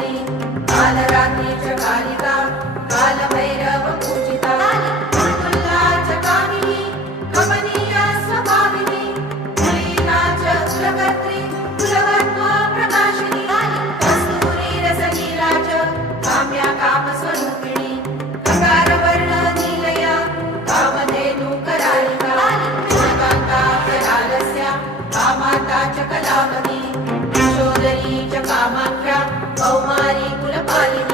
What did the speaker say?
सुंदरी कालरात्री च कालिका कालभैरव पूजिता मृदुला च कामिनी कमनीया स्वभाविनी लीला च कुलकर्त्री कुलवत्व प्रकाशिनी कस्तूरी रसलीला च काम्या कामस्वरूपिणी ककारवर्ण नीलया कामधेनु करालिका कान्ता करालस्या कामाता च कलावती किशोदरी च कामाख्या कौमारी कुलपालिनी